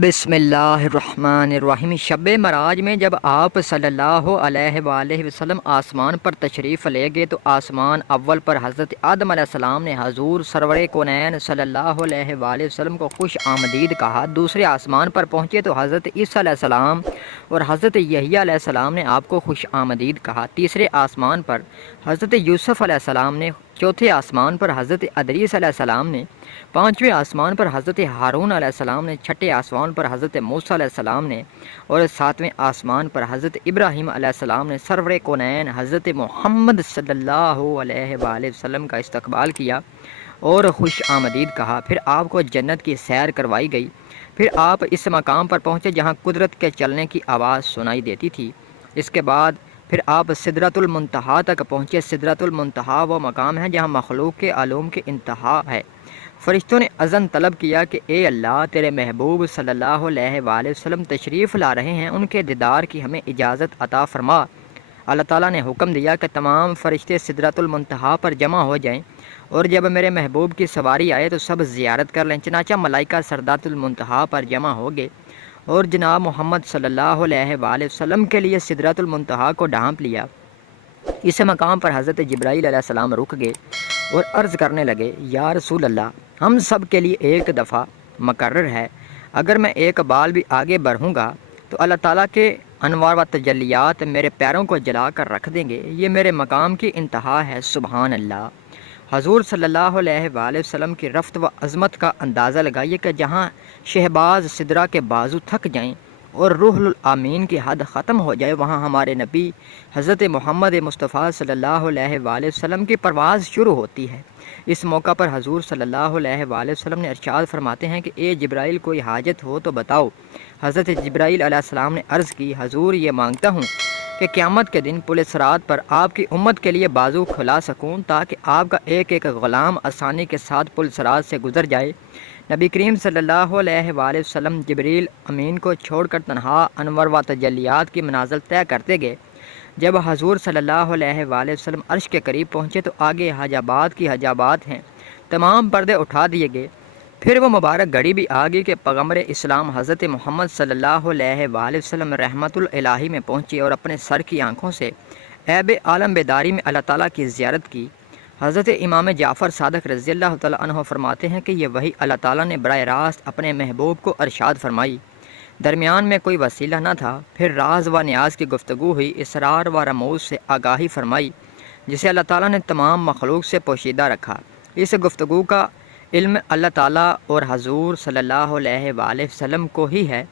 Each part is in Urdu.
بسم اللہ الرحمن الرحیم۔ شب معراج میں جب آپ صلی اللہ علیہ وآلہ وسلم آسمان پر تشریف لے گئے تو آسمان اول پر حضرت آدم علیہ السلام نے حضور سرور کونین صلی اللہ علیہ وآلہ وسلم کو خوش آمدید کہا۔ دوسرے آسمان پر پہنچے تو حضرت عیسیٰ علیہ السلام اور حضرت یحییٰ علیہ السلام نے آپ کو خوش آمدید کہا۔ تیسرے آسمان پر حضرت یوسف علیہ السلام نے، چوتھے آسمان پر حضرت ادریس علیہ السلام نے، پانچویں آسمان پر حضرت ہارون علیہ السلام نے، چھٹے آسمان پر حضرت موسیٰ علیہ السلام نے اور ساتویں آسمان پر حضرت ابراہیم علیہ السلام نے سرور کونین حضرت محمد صلی اللہ علیہ وآلہ وسلم کا استقبال کیا اور خوش آمدید کہا۔ پھر آپ کو جنت کی سیر کروائی گئی۔ پھر آپ اس مقام پر پہنچے جہاں قدرت کے چلنے کی آواز سنائی دیتی تھی۔ اس کے بعد پھر آپ سدرۃ المنتہا تک پہنچے۔ سدرۃ المنتہا وہ مقام ہے جہاں مخلوق کے علوم کی انتہا ہے۔ فرشتوں نے اذن طلب کیا کہ اے اللہ، تیرے محبوب صلی اللہ علیہ وآلہ وسلم تشریف لا رہے ہیں، ان کے دیدار کی ہمیں اجازت عطا فرما۔ اللہ تعالیٰ نے حکم دیا کہ تمام فرشتے سدرۃ المنتہا پر جمع ہو جائیں، اور جب میرے محبوب کی سواری آئے تو سب زیارت کر لیں۔ چنانچہ ملائکہ سدرۃ المنتہا پر جمع ہو گئے اور جناب محمد صلی اللہ علیہ وآلہ وسلم کے لیے سدرۃ المنتہا کو ڈھانپ لیا۔ اس مقام پر حضرت جبرائیل علیہ السلام رک گئے اور عرض کرنے لگے، یا رسول اللہ، ہم سب کے لیے ایک دفعہ مقرر ہے، اگر میں ایک بال بھی آگے بڑھوں گا تو اللہ تعالیٰ کے انوار و تجلیات میرے پیروں کو جلا کر رکھ دیں گے۔ یہ میرے مقام کی انتہا ہے، سبحان اللہ۔ حضور صلی اللہ علیہ وآلہ وسلم کی رفت و عظمت کا اندازہ لگائیے کہ جہاں شہباز سدرہ کے بازو تھک جائیں اور روح الامین کی حد ختم ہو جائے، وہاں ہمارے نبی حضرت محمد مصطفیٰ صلی اللہ علیہ وآلہ وسلم کی پرواز شروع ہوتی ہے۔ اس موقع پر حضور صلی اللہ علیہ وآلہ وسلم نے ارشاد فرماتے ہیں کہ اے جبرائیل، کوئی حاجت ہو تو بتاؤ۔ حضرت جبرائیل علیہ السلام نے عرض کی، حضور یہ مانگتا ہوں کہ قیامت کے دن پل صراط پر آپ کی امت کے لیے بازو کھلا سکوں تاکہ آپ کا ایک ایک غلام آسانی کے ساتھ پل صراط سے گزر جائے۔ نبی کریم صلی اللہ علیہ وآلہ وسلم جبریل امین کو چھوڑ کر تنہا انوار و تجلیات کی منازل طے کرتے گئے۔ جب حضور صلی اللہ علیہ وآلہ وسلم عرش کے قریب پہنچے تو آگے حجابات کی حجابات ہیں، تمام پردے اٹھا دیے گئے۔ پھر وہ مبارک گھڑی بھی آ گئی کہ پیغمبر اسلام حضرت محمد صلی اللہ علیہ وآلہ وسلم رحمت الالہی میں پہنچے اور اپنے سر کی آنکھوں سے عیب عالم بیداری میں اللہ تعالیٰ کی زیارت کی۔ حضرت امام جعفر صادق رضی اللہ تعالیٰ عنہ فرماتے ہیں کہ یہ وحی اللہ تعالیٰ نے براہ راست اپنے محبوب کو ارشاد فرمائی، درمیان میں کوئی وسیلہ نہ تھا۔ پھر راز و نیاز کی گفتگو ہوئی، اسرار و رموز سے آگاہی فرمائی جسے اللہ تعالیٰ نے تمام مخلوق سے پوشیدہ رکھا۔ اس گفتگو کا علم اللہ تعالیٰ اور حضور صلی اللہ علیہ وآلہ وسلم کو ہی ہے۔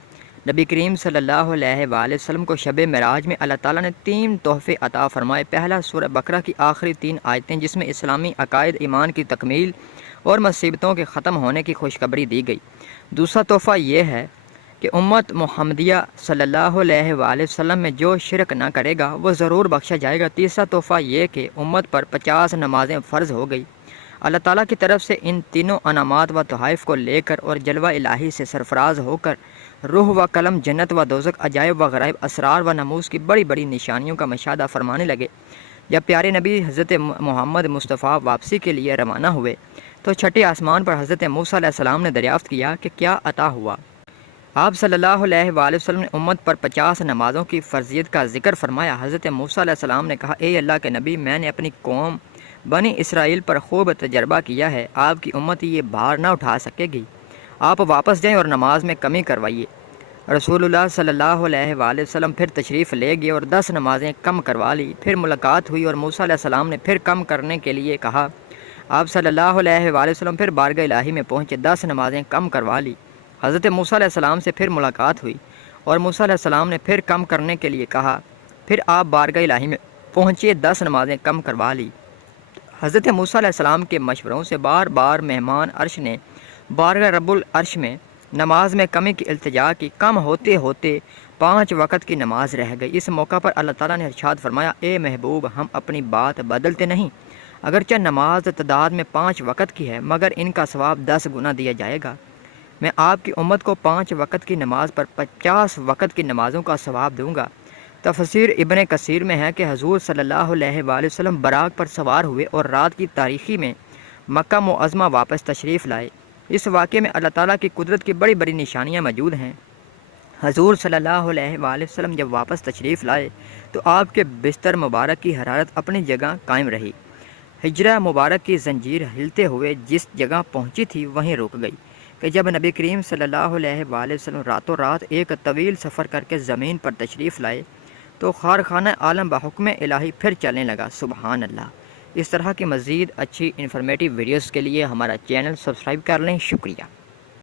نبی کریم صلی اللہ علیہ وآلہ وسلم کو شب معراج میں اللہ تعالیٰ نے 3 تحفے عطا فرمائے۔ پہلا سورہ بقرہ کی آخری 3 آیتیں جس میں اسلامی عقائد ایمان کی تکمیل اور مصیبتوں کے ختم ہونے کی خوشخبری دی گئی۔ دوسرا تحفہ یہ ہے کہ امت محمدیہ صلی اللہ علیہ وآلہ وسلم میں جو شرک نہ کرے گا وہ ضرور بخشا جائے گا۔ تیسرا تحفہ یہ کہ امت پر 50 نمازیں فرض ہو گئی۔ اللہ تعالیٰ کی طرف سے ان تینوں انعامات و تحائف کو لے کر اور جلوہ الہی سے سرفراز ہو کر روح و قلم جنت و دوزخ، عجائب و غرائب، اسرار و نموز کی بڑی بڑی نشانیوں کا مشاہدہ فرمانے لگے۔ جب پیارے نبی حضرت محمد مصطفیٰ واپسی کے لیے روانہ ہوئے تو چھٹے آسمان پر حضرت موسیٰ علیہ السلام نے دریافت کیا کہ کیا عطا ہوا۔ آپ صلی اللہ علیہ وآلہ وسلم نے امت پر 50 نمازوں کی فرضیت کا ذکر فرمایا۔ حضرت موسیٰ علیہ السلام نے کہا، اے اللہ کے نبی، میں نے اپنی قوم بنی اسرائیل پر خوب تجربہ کیا ہے، آپ کی امت یہ بھار نہ اٹھا سکے گی، آپ واپس جائیں اور نماز میں کمی کروائیے۔ رسول اللہ صلی اللہ علیہ وآلہ وسلم پھر تشریف لے گئے اور 10 نمازیں کم کروا لی۔ پھر ملاقات ہوئی اور موسیٰ علیہ السلام نے پھر کم کرنے کے لیے کہا۔ آپ صلی اللہ علیہ وآلہ وسلم پھر بارگاہ الہی میں پہنچے، 10 نمازیں کم کروا لی۔ حضرت موسیٰ علیہ السلام سے پھر ملاقات ہوئی اور موسیٰ علیہ السلام نے پھر کم کرنے کے لیے کہا۔ پھر آپ بارگاہ الہی میں پہنچے، 10 نمازیں کم کروا لی۔ حضرت موسیٰ علیہ السلام کے مشوروں سے بار بار مہمان عرش نے بارگاہ رب العرش میں نماز میں کمی کی التجا کی، کم ہوتے ہوتے 5 وقت کی نماز رہ گئی۔ اس موقع پر اللہ تعالیٰ نے ارشاد فرمایا، اے محبوب، ہم اپنی بات بدلتے نہیں، اگرچہ نماز تعداد میں 5 وقت کی ہے مگر ان کا ثواب 10 گنا دیا جائے گا۔ میں آپ کی امت کو 5 وقت کی نماز پر 50 وقت کی نمازوں کا ثواب دوں گا۔ تفسیر ابن کثیر میں ہے کہ حضور صلی اللہ علیہ وآلہ وسلم براق پر سوار ہوئے اور رات کی تاریکی میں مکہ معظمہ واپس تشریف لائے۔ اس واقعے میں اللہ تعالیٰ کی قدرت کی بڑی بڑی نشانیاں موجود ہیں۔ حضور صلی اللہ علیہ وآلہ وسلم جب واپس تشریف لائے تو آپ کے بستر مبارک کی حرارت اپنی جگہ قائم رہی۔ حجرہ مبارک کی زنجیر ہلتے ہوئے جس جگہ پہنچی تھی وہیں رک گئی کہ جب نبی کریم صلی اللہ علیہ وآلہ وسلم راتوں رات ایک طویل سفر کر کے زمین پر تشریف لائے تو خارخانہ عالم بحکم الہی پھر چلنے لگا۔ سبحان اللہ۔ اس طرح کی مزید اچھی انفارمیٹیو ویڈیوز کے لیے ہمارا چینل سبسکرائب کر لیں۔ شکریہ۔